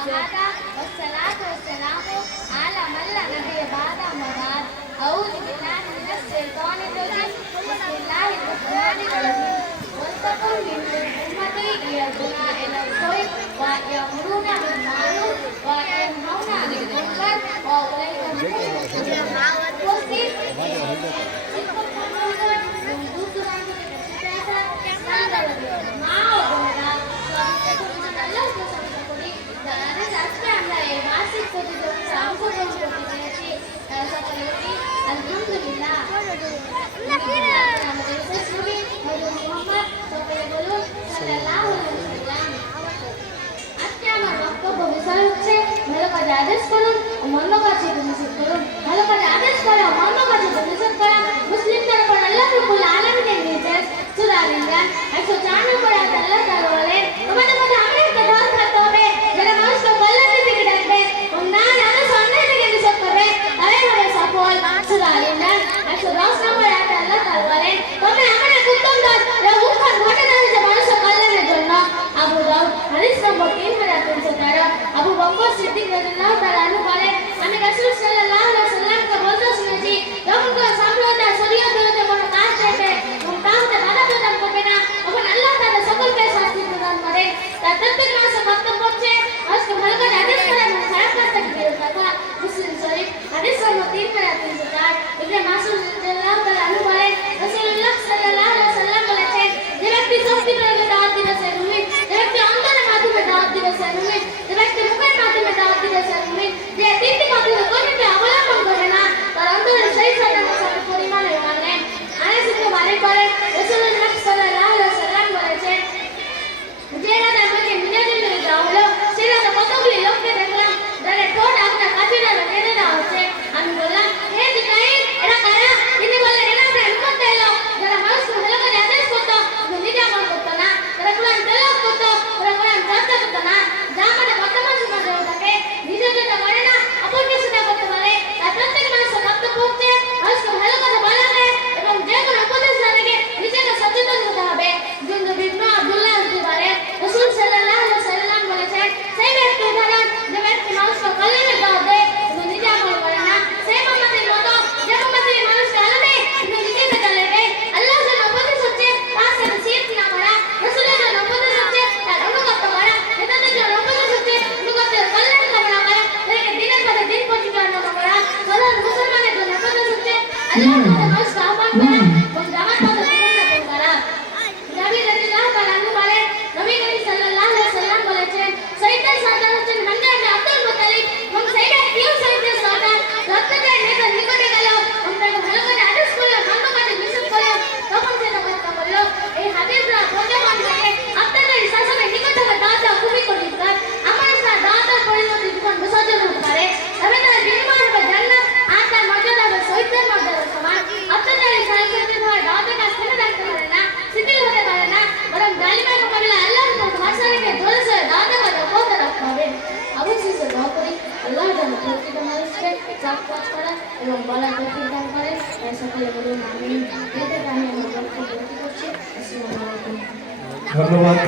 وهذا والصلاة والسلام على من لا نبي بعد أما بعد. أعوذ بالله من الشيطان الرجيم. بسم الله الرحمن الرحيم. ولتكن منكم أمة يدعون إلى الخير ويأمرون بالمعروف وينهون عن المنكر وأولئك هم المفلحون. ভালো কাজে আদেশ করুন ও মন্দ কাজে নিষেধ করুন। ভালো কাজে আদেশ করা ও মন্দ কাজে নিষেধ করা মুসলিমদের উপর আল্লাহ রাব্বুল আলামিনের নির্দেশ। সূরা আল-ইমরান 104 নম্বর আয়াতে আল্লাহ তাআলা বলেন, তোমাদের মধ্যে এমন একটা দল থাকতে হবে যারা মানুষকে কল্যাণের দিকে ডাকবে এবং না জানা অন্যায় থেকে নিষেধ করবে, তারাই হবে সফল। সূরা আল-ইমরান 110 নম্বর আয়াতে আল্লাহ তাআলা বলেন, তোমরা এমন এক উত্তম দল যারা উত্থান ঘটানো হয়েছে মানুষের কল্যাণের জন্য। আবু দাউদ হাদিস নম্বর 3313। আবু বকর সিদ্দিক রাদিয়াল্লাহু তাআলা আনহু বলেন, আমি রাসূল সাল্লাল্লাহু আলাইহি ওয়াসাল্লামকে বলতে শুনেছি, যখন কোন সম্প্রদায় শরীয়ত বিরুদ্ধে কোনো কাজ করবে এবং তা হতে বাধা প্রদান করবে না, তখন আল্লাহ তাআলা সকলকে শাস্তি প্রদান করেন। তার প্রত্যেক মানুষের কর্তব্য হচ্ছে মানুষকে ভালো কাজ আদেশ করা এবং খারাপ কাজ থেকে বিরত থাকা। মুসলিম শরীফ হাদিস নম্বর 3304। ইবনে মাসউদ রাদিয়াল্লাহু তাআলা আনহু বলেন, রাসূলুল্লাহ সাল্লাল্লাহু আলাইহি ওয়াসাল্লাম বলেছেন, যে ব্যক্তি শক্তি প্রয়োগে দাওয়াত দিবে সে মুমিন, যে ব্যক্তি অন্তরের মাধ্যমে দাওয়াত দিবে সে মুমিন, যে ব্যক্তি মুখের মাধ্যমে দাওয়াত দিবে সে মুমিন, যে তিনটি মাধ্যমে কর্মকে অবলম্বন করবে না তার অন্তরে সেই সাধারণ সাথে পরিমাণ ইমান নেই। আনাস ইবনে মালিক বলেন, রাসূলুল্লাহ সাল্লাল্লাহু আলাইহি ওয়াসাল্লাম বলেছেন, যে রাতে আমাকে মিনারে নিয়ে যাওয়া হলো সেই রাতে কতগুলি লোককে দেখলাম যাদের ঠোঁট আপনার কাফির দ্বারা কেটে দেওয়া হচ্ছে। আমি বললাম, হে জিবরাইল, এরা কারা? তিনি বললেন, এরা সেই উম্মতের লোক যারা মানুষকে ভালো কাজে আদেশ করতো কিন্তু নিজে আমল করতো না, তারা কোরআন তেলাওয়াত করতো, তারা কোরআন চর্চা করতো না, যা মানে বর্তমান সমাজে থাকে, নিজে যেটা করে না অপরকে সেটা করতে পারে। তার প্রত্যেক মানুষের কর্তব্য হচ্ছে মানুষকে ভালো কথা বলাবে এবং যে কোনো উপদেশ না রেখে নিজেকে সচেতন হতে হবে। জুনদুব ইবনে আব্দুল্লাহ বলেন, রাসূল সাল্লাল্লাহু আলাইহি ওয়াসাল্লাম বলেছেন, সেই ব্যক্তি উদাহরণ যে ব্যক্তি মানুষকে কল্যাণের দাওয়াত দেয় কিন্তু নিজে আমল করে না, সেই উম্মতের মতো যে উম্মতে মানুষকে আলো দেয় কিন্তু নিজে সেটা লেগে। আল্লাহর জন্য উপদেশ হচ্ছে তার সাথে শিরক না করা, রাসূলের জন্য উপদেশ হচ্ছে তার অনুগত করা, নেতাদের জন্য উপদেশ হচ্ছে অনুগতের কল্যাণ কামনা করা, তাদেরকে দিনের পথে দিন পরিচালনা করা। সাধারণ মুসলমানের জন্য উপদেশ হচ্ছে আল্লাহর পথে মানুষকে আহ্বান করা এবং জামাত পথে জীবনযাপন করা। জাবির রাদিয়াল্লাহু তাআলা আনহু বলেন, নবী করিম সাল্লাল্লাহু আলাইহি ওয়াসাল্লাম বলেছেন, শহীদের সর্দার হচ্ছেন হামজা ইবনে আব্দুল মুত্তালিব এবং সেই ব্যক্তিও শহীদের সর্দার যতটাই নেতার নিকটে গেল এবং তাকে ভালো করে আদেশ করলো, মন্দ কাজে নিষেধ করলো, তখন সে তখন বললো, এই হাদিসরা প্রমাণ করে আপনাদের শাসনের নিকট থেকে দাওয়াত দেওয়া খুবই কঠিন। আমার ইসলাম দাওয়াতের পরিণতি জীবন বিসর্জন হতে পারে, তবে তার বিনিময় হবে জান্নাত আর তার মর্যাদা হবে শহীদদের মর্যাদার সমান। আপনাদের এই সাহিত্যের হয় দাওয়াতের কাজ থেকে রাখতে পারে না, শিথিল হতে পারে না, বরং জালিমের মোকাবিলায় আল্লাহর উপর ভরসা রেখে জোরে সোরে দাওয়াতের কাজ অব্যাহত রাখতে হবে। অবশেষে দোয়া করি আল্লাহ যেন প্রত্যেক মানুষকে সৎ কাজ করা এবং বলার তৌফিক দান করেন। তাই সকলে বলুন আমিন। এতে আমি আমার বক্তব্য করছি। আসসালামু আলাইকুম। ধন্যবাদ।